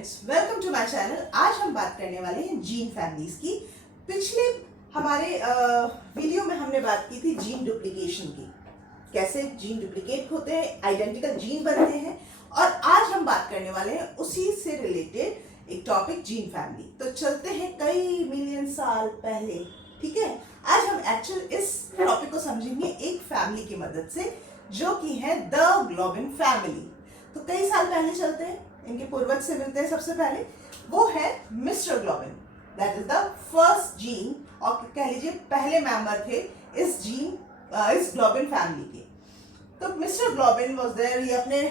Friends, welcome to my channel. आज हम बात करने वाले हैं जीन फैमिलीज की। पिछले हमारे वीडियो में हमने बात की थी जीन डुप्लीकेशन की, कैसे जीन डुप्लीकेट होते हैं, आइडेंटिकल जीन बनते हैं। और आज हम बात करने वाले हैं उसी से रिलेटेड एक टॉपिक, जीन फैमिली। तो चलते हैं कई मिलियन साल पहले, ठीक है। आज हम एक्चुअल इस टॉपिक को समझेंगे एक फैमिली की मदद से, जो कि है द ग्लोबिन फैमिली। तो कई साल पहले चलते हैं, इनके पूर्वज से मिलते हैं। सबसे पहले वो है mister globin, that is the first gene, और कह लीजिए पहले मेंबर थे इस ग्लोबिन फैमिली के। तो मिस्टर ग्लोबिन वाज देयर, ये अपने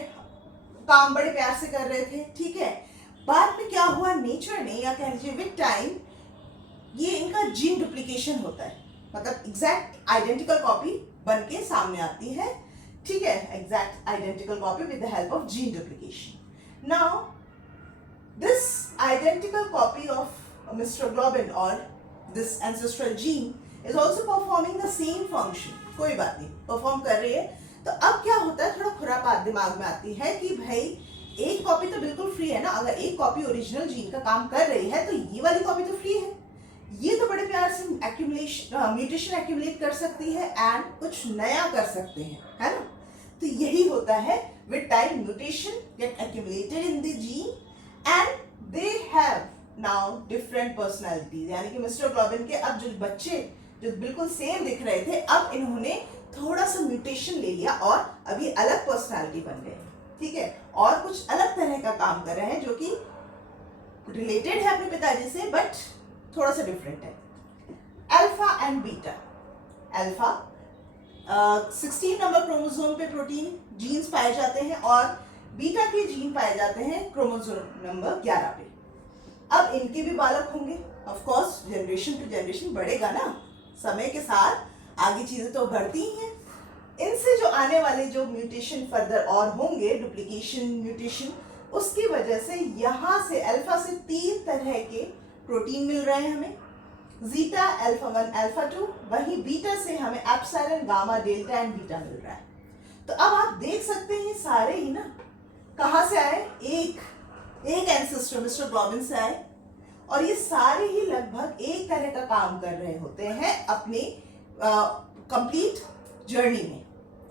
काम बड़े प्यार से कर रहे थे, ठीक है। बाद में क्या हुआ, नेचर ने, या कह लीजिए विद टाइम, ये इनका जीन डुप्लीकेशन होता है, मतलब एग्जैक्ट आइडेंटिकल कॉपी बन के सामने आती है, ठीक है। Exact identical copy with the help of gene duplication. Now, this identical copy of Mr. Globin or this ancestral gene is also performing the same function. कोई बात नहीं, परफॉर्म कर रही है। तो अब क्या होता है, थोड़ा खुरापात दिमाग में आती है कि भाई एक कॉपी तो बिल्कुल फ्री है ना। अगर एक कॉपी ओरिजिनल जीन का काम कर रही है तो ये वाली कॉपी तो फ्री है, ये तो बड़े प्यार से म्यूटेशन एक्यूमुलेट कर सकती है एंड कुछ नया कर सकते हैं, है ना। तो यही होता है, with time mutation get accumulated in the gene and they have now different personalities। यानी कि मिस्टर ग्लोबिन के अब जो बच्चे जो बिल्कुल सेम दिख रहे थे, अब इन्होंने थोड़ा सा म्यूटेशन ले लिया और अभी अलग पर्सनालिटी बन गए, ठीक है। और कुछ अलग तरह का काम कर रहे हैं, जो कि रिलेटेड है अपने पिताजी से, बट थोड़ा सा डिफरेंट है। Alpha and beta. Alpha 16 number chromosome पे प्रोटीन जीन्स पाए जाते हैं और बीटा के जीन पाए जाते हैं क्रोमोसोम नंबर 11 पे। अब इनके भी बालक होंगे, of course generation to generation बढ़ेगा ना, समय के साथ आगे चीजें तो बढ़ती ही हैं। इनसे जो आने वाले जो म्यूटेशन फर्दर और होंगे, डुप्लीकेशन म्यूटेशन, उसकी वजह से यहाँ से अल्फा से 3 तरह के प्रोटीन मिल रहे हैं हमें, जीटा, अल्फा 1, अल्फा 2। वहीं बीटा से हमें epsilon, gamma, delta and beta मिल रहा है। तो अब आप देख सकते हैं सारे ही ना कहाँ से आए, एक एंसेस्टर मिस्टर ग्लोबिन से आए, और ये सारे ही लगभग एक तरह का काम कर रहे होते हैं अपने कंप्लीट जर्नी में।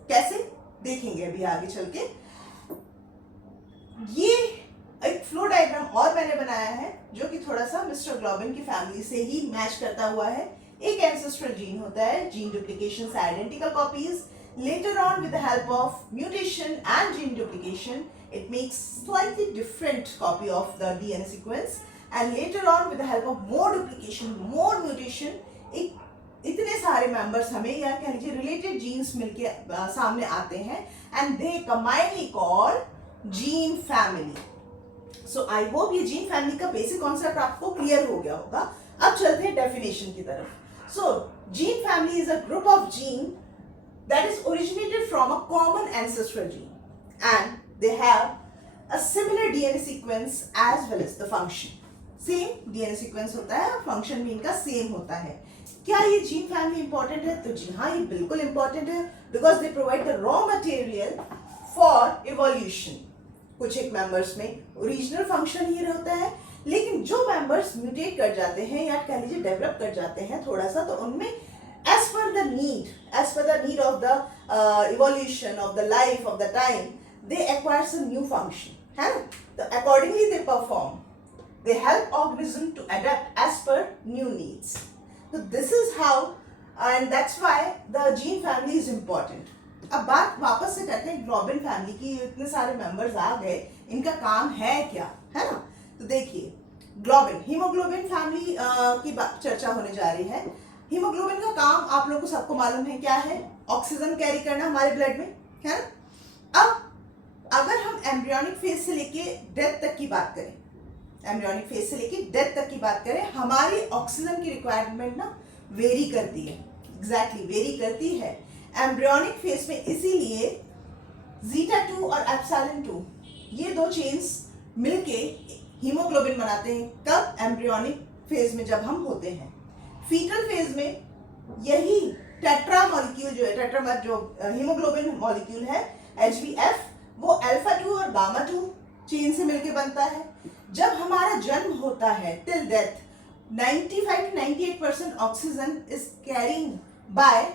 कैसे देखेंगे अभी आगे चल के। ये एक फ्लो डायग्राम और मैंने बनाया है, जो कि थोड़ा सा मिस्टर ग्लोबिन की फैमिली से ही मैच करता हुआ है। एक एंसेस्ट्रल जीन होता है, जीन डुप्लीकेशन से identical copies, later on with the help of mutation and gene duplication it makes slightly different copy of the DNA sequence, and later on with the help of more duplication, more mutation, इतने सारे members हमें, या कह लीजिए related jeans मिलके सामने आते हैं, and they commonly call gene family. So I hope ये जीन फैमिली का बेसिक कॉन्सेप्ट आपको क्लियर हो गया होगा। अब चलते हैं डेफिनेशन की तरफ। So gene family is a group of gene that is originated from a common ancestral gene and they have a similar DNA sequence as well as the function। Same DNA sequence होता है और function भी इनका same होता है। क्या ये gene family important है? तो जी हाँ, ये बिल्कुल इंपॉर्टेंट है, because they provide the raw material for evolution। कुछ एक मेंबर्स में ओरिजिनल फंक्शन ही रहता है, लेकिन जो मेंबर्स म्यूटेट कर जाते हैं या कह लीजिए डेवलप कर जाते हैं थोड़ा सा, तो उनमें as per the need of the evolution of the life of the time, they acquire some new function, है ना। तो accordingly they perform, they help organism to adapt as per new needs। So this is how, and that's why the gene family is important। अब बात वापस से करते हैं globin family की। इतने सारे मेंबर्स आ गए, इनका काम है क्या, है ना। तो देखिए, ग्लोबिन, हीमोग्लोबिन फैमिली की चर्चा होने जा रही है। हीमोग्लोबिन का काम आप लोगों को सबको मालूम है, क्या है? ऑक्सीजन कैरी करना हमारे ब्लड में, है ना। अब अगर हम एम्ब्रियोनिक फेज से लेके डेथ तक की बात करें, एम्ब्रियोनिक फेज से लेके डेथ तक की बात करें, हमारी ऑक्सीजन की रिक्वायरमेंट ना वेरी करती है, एग्जैक्टली वेरी करती है एम्ब्रियोनिक फेज में। इसीलिए जीटा 2 और एप्सिलॉन 2, ये दो चेन्स मिलके हीमोग्लोबिन बनाते हैं। कब? एम्ब्रियोनिक फेज में जब हम होते हैं। फीटल फेज में यही टेट्रा मॉलिक्यूल जो है, टेट्रामर जो हीमोग्लोबिन मॉलिक्यूल है HbF, वो अल्फा 2 और गामा 2 चेन से मिलके बनता है। जब हमारा जन्म होता है till death 95 to 98% oxygen is carrying by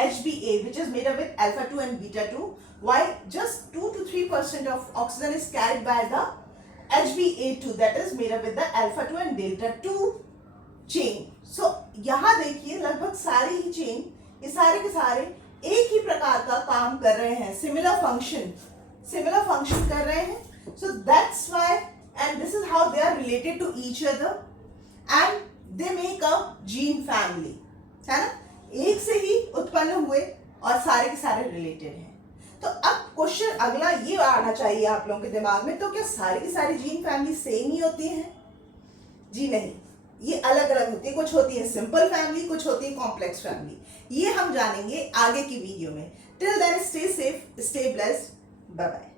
HbA, which is made up with alpha 2 and beta 2, while just 2 to 3% of oxygen is carried by the HbA2, that is made up with the alpha 2 and delta 2 chain. So यहाँ देखिए लगभग सारी ही chain, ये सारे के सारे एक ही प्रकार का काम कर रहे हैं, सिमिलर फंक्शन कर रहे हैं. So that's why, and this is how they are related to each other and they make a gene family, है ना. एक से ही उत्पन्न हुए और सारे के सारे रिलेटेड हैं. तो अब क्वेश्चन अगला ये आना चाहिए आप लोगों के दिमाग में, तो क्या सारी की सारी जीन फैमिली सेम ही होती है? जी नहीं, ये अलग अलग होती है. कुछ होती है सिंपल फैमिली, कुछ होती है कॉम्प्लेक्स फैमिली. ये हम जानेंगे आगे की वीडियो में. Till then stay safe, stay blessed, bye bye.